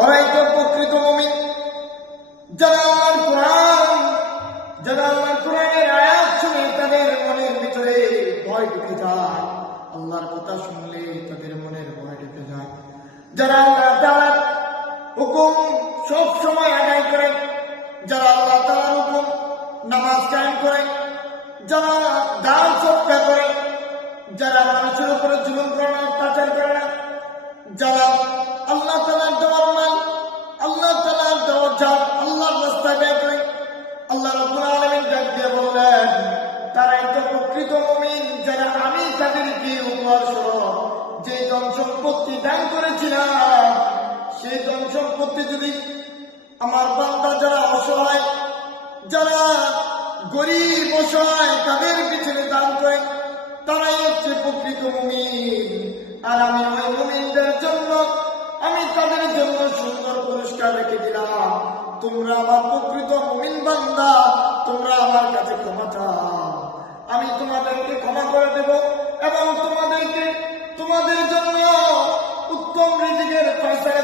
ওরাই তো প্রকৃত মুমিন, যারা আল্লাহর কোরআনের আয়াত শুনে তাদের মনের ভিতরে ভয় ঢুকে যায়, আল্লাহর কথা শুনলে তাদের মনের ভয় ঢুকে যায়, যারা আল্লাহ তাআলার হুকুম সব সময় আদায় করে, যারা আল্লাহ তাআলার হুকুম নামাজ কায়েম করে, যারা দান সদকা করে, যারা মানুষের উপরে জুলুম করে না, অত্যাচার করে না, যারা আল্লাহ তাআলার দেওয়ার মাল, আল্লাহ তাআলার দেওয়ার জান আল্লাহর রাস্তায় ব্যয় করে, আল্লাহ রাব্বুল আলামিন ডাক দিয়ে বললেন তারাই তো প্রকৃত মুমিন, যারা আমি তাদেরকে উপহার স্বরূপ যে ধন সম্পত্তি দান করেছিলাম, সেই ধন সম্পত্তি যদি আমার বান্দা যারা অসহায়, যারা গরিব অসহায় তাদের পিছনে দান করে, তারাই হচ্ছে প্রকৃত মুমিন। আর আমি ওই মুমিনদের জন্য আমি তাদের জন্য সুন্দর পুরস্কার রেখে দিলাম, তোমরা আমার প্রকৃত মুমিন বান্দা, তোমরা আমার কাছে ক্ষমা চাও, আমি তোমাদেরকে ক্ষমা করে দেব এবং তোমাদের জন্য উত্তম রিজিকের ফয়সালা